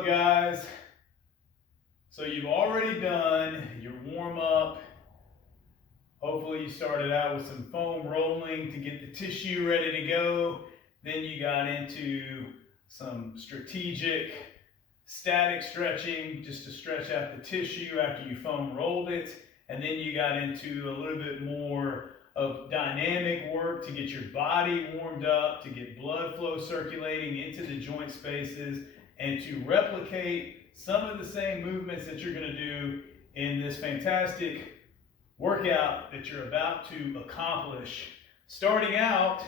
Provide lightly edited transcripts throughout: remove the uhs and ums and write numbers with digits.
up, guys? So you've already done your warm up. Hopefully you started out with some foam rolling to get the tissue ready to go. Then you got into some strategic static stretching just to stretch out the tissue after you foam rolled it. And then you got into a little bit more of dynamic work to get your body warmed up, to get blood flow circulating into the joint spaces, and to replicate some of the same movements that you're going to do in this fantastic workout that you're about to accomplish. Starting out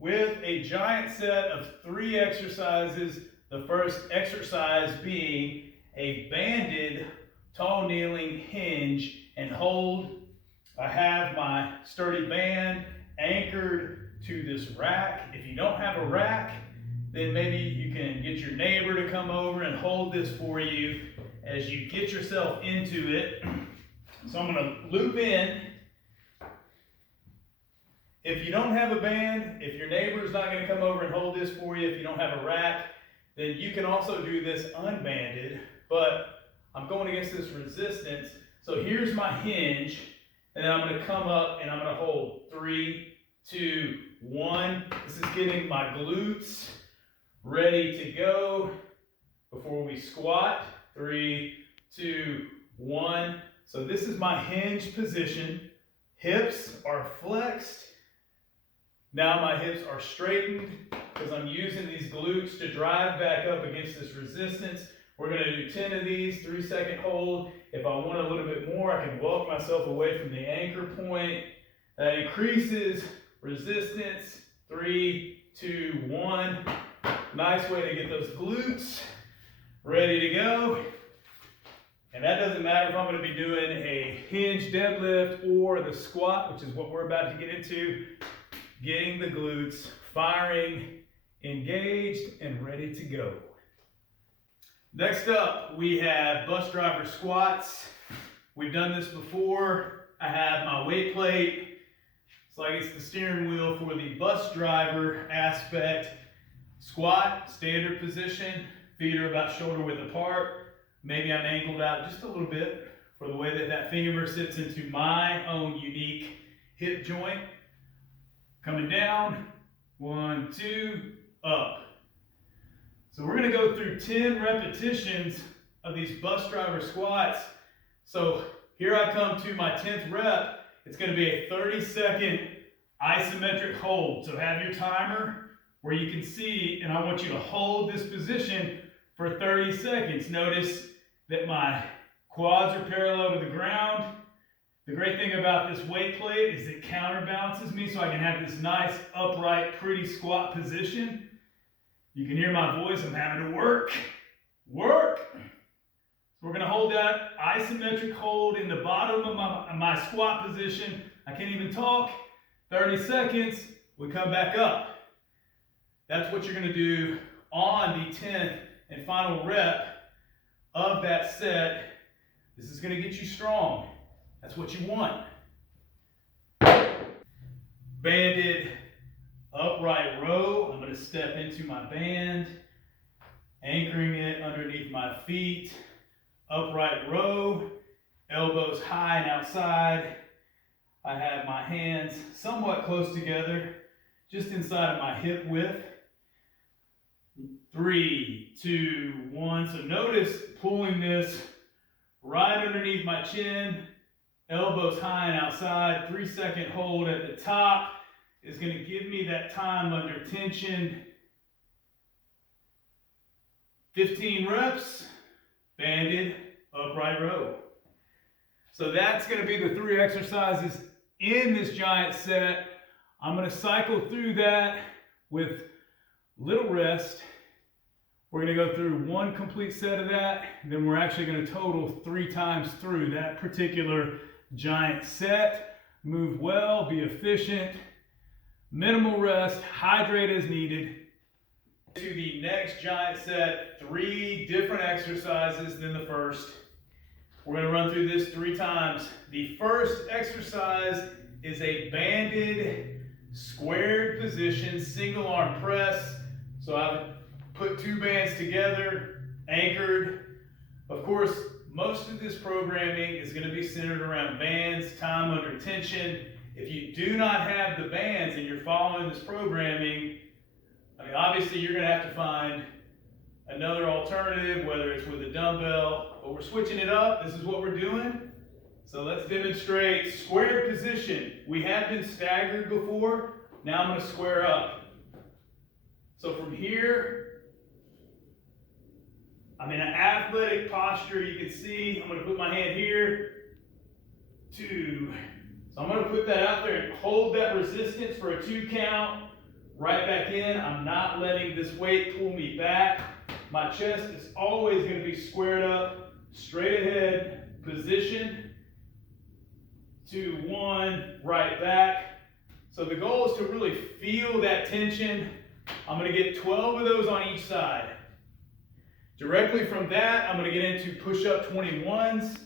with a giant set of 3 exercises. The first exercise being a banded tall kneeling hinge and hold. I have my sturdy band anchored to this rack. If you don't have a rack, then maybe you can get your neighbor to come over and hold this for you as you get yourself into it. So I'm going to loop in. If you don't have a band, if your neighbor's not going to come over and hold this for you, if you don't have a rack, then you can also do this unbanded, but I'm going against this resistance. So here's my hinge, and then I'm going to come up and I'm going to hold 3, 2, 1. This is getting my glutes ready to go before we squat. 3, 2, 1. So this is my hinge position. Hips are flexed. Now my hips are straightened because I'm using these glutes to drive back up against this resistance. We're going to do 10 of these, 3-second hold. If I want a little bit more, I can walk myself away from the anchor point. That increases resistance. 3, 2, 1. Nice way to get those glutes ready to go. And that doesn't matter if I'm going to be doing a hinge deadlift or the squat, which is what we're about to get into. Getting the glutes firing, engaged, and ready to go. Next up, we have bus driver squats. We've done this before. I have my weight plate. It's like it's the steering wheel for the bus driver aspect. Squat, standard position, feet are about shoulder width apart. Maybe I'm angled out just a little bit for the way that that femur sits into my own unique hip joint. Coming down, 1, 2, up. So we're going to go through 10 repetitions of these bus driver squats. So here I come to my 10th rep. It's going to be a 30-second isometric hold. So have your timer where you can see, and I want you to hold this position for 30 seconds. Notice that my quads are parallel to the ground. The great thing about this weight plate is it counterbalances me so I can have this nice, upright, pretty squat position. You can hear my voice, I'm having to work. So we're gonna hold that isometric hold in the bottom of my squat position. I can't even talk. 30 seconds, we come back up. That's what you're gonna do on the 10th and final rep of that set. This is gonna get you strong. That's what you want. Banded upright row. I'm going to step into my band, anchoring it underneath my feet. Upright row, elbows high and outside. I have my hands somewhat close together, just inside of my hip width. 3, 2, 1. So notice pulling this right underneath my chin. Elbows high and outside, 3-second hold at the top is going to give me that time under tension. 15 reps, banded upright row. So that's going to be the 3 exercises in this giant set. I'm going to cycle through that with little rest. We're going to go through 1 complete set of that, and then we're actually going to total 3 times through that particular giant set. Move well, be efficient, minimal rest, hydrate as needed. To the next giant set, 3 different exercises than the first. We're going to run through this 3 times. The first exercise is a banded squared position, single arm press. So I've put 2 bands together, anchored. Of course, most of this programming is going to be centered around bands, time under tension. If you do not have the bands and you're following this programming, I mean, obviously you're going to have to find another alternative, whether it's with a dumbbell, but we're switching it up. This is what we're doing. So let's demonstrate square position. We have been staggered before. Now I'm going to square up. So from here, I'm in an athletic posture. You can see I'm going to put my hand here. 2. So I'm going to put that out there and hold that resistance for a 2 count. Right back in. I'm not letting this weight pull me back. My chest is always going to be squared up, straight ahead, position. 2, 1, right back. So the goal is to really feel that tension. I'm going to get 12 of those on each side. Directly from that, I'm going to get into push-up 21s.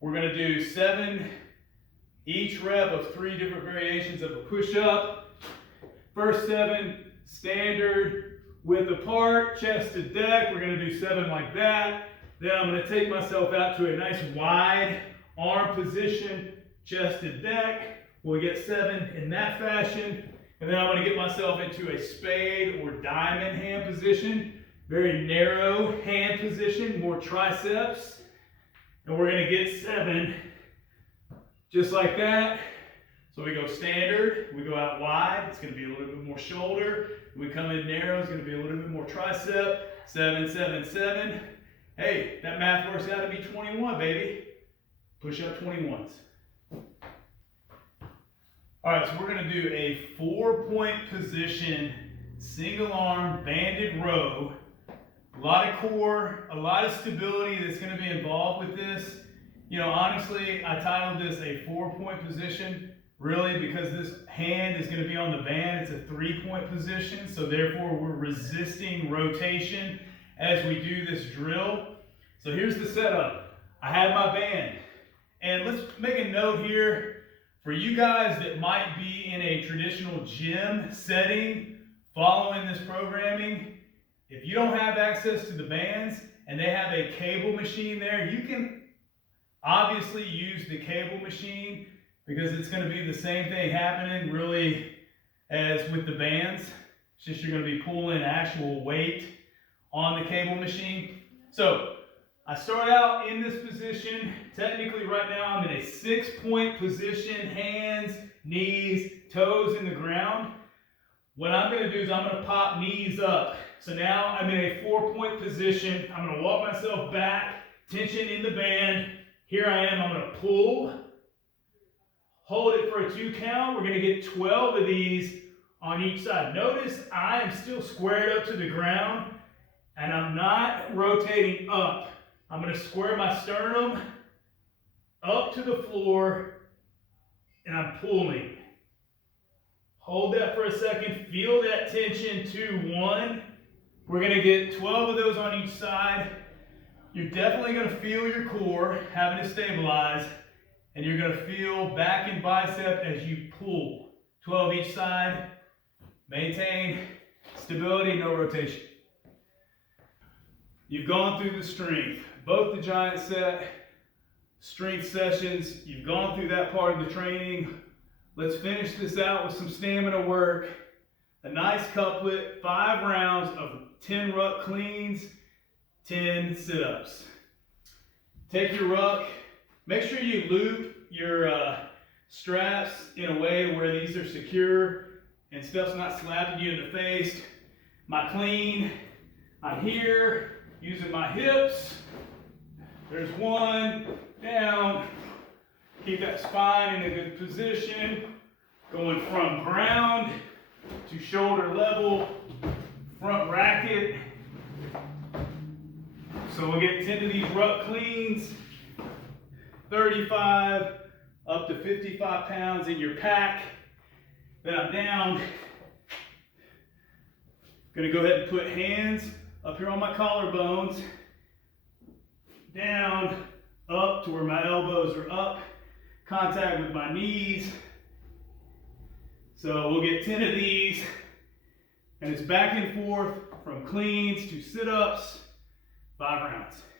We're going to do 7 each rep of 3 different variations of a push-up. First 7, standard, width apart, chest to deck. We're going to do 7 like that. Then I'm going to take myself out to a nice wide arm position, chest to deck. We'll get 7 in that fashion. And then I'm going to get myself into a spade or diamond hand position. Very narrow hand position, more triceps. And we're going to get 7 just like that. So we go standard, we go out wide, it's going to be a little bit more shoulder. We come in narrow, it's going to be a little bit more tricep. 7, 7, 7. Hey, that math works out to be 21, baby. Push up 21s. All right, so we're going to do a 4-point position, single arm banded row. A lot of core, a lot of stability that's going to be involved with this. You know, honestly, I titled this a 4-point position, really, because this hand is going to be on the band. It's a 3-point position, so therefore we're resisting rotation as we do this drill. So here's the setup. I have my band, and let's make a note here for you guys that might be in a traditional gym setting following this programming. If you don't have access to the bands and they have a cable machine there, you can obviously use the cable machine because it's going to be the same thing happening really as with the bands. It's just you're going to be pulling actual weight on the cable machine. So I start out in this position. Technically right now I'm in a 6-point position, hands, knees, toes in the ground. What I'm going to do is I'm going to pop knees up. So now I'm in a 4-point position. I'm going to walk myself back, tension in the band. Here I am, I'm going to pull, hold it for a 2 count. We're going to get 12 of these on each side. Notice I am still squared up to the ground and I'm not rotating up. I'm going to square my sternum up to the floor and I'm pulling. Hold that for a second, feel that tension. 2, 1. We're going to get 12 of those on each side. You're definitely going to feel your core having to stabilize, and you're going to feel back and bicep as you pull. 12 each side. Maintain stability, no rotation. You've gone through the strength. Both the giant set, strength sessions, you've gone through that part of the training. Let's finish this out with some stamina work. A nice couplet, 5 rounds of 10 ruck cleans, 10 sit-ups. Take your ruck, make sure you loop your straps in a way where these are secure and stuff's not slapping you in the face. My clean, I'm here, using my hips. There's 1, down. Keep that spine in a good position. Going from ground to shoulder level, front racket. So we'll get 10 of these ruck cleans, 35 up to 55 pounds in your pack. Then I'm down. Gonna go ahead and put hands up here on my collarbones, down, up to where my elbows are up, contact with my knees. So we'll get 10 of these, and it's back and forth from cleans to sit-ups 5 rounds.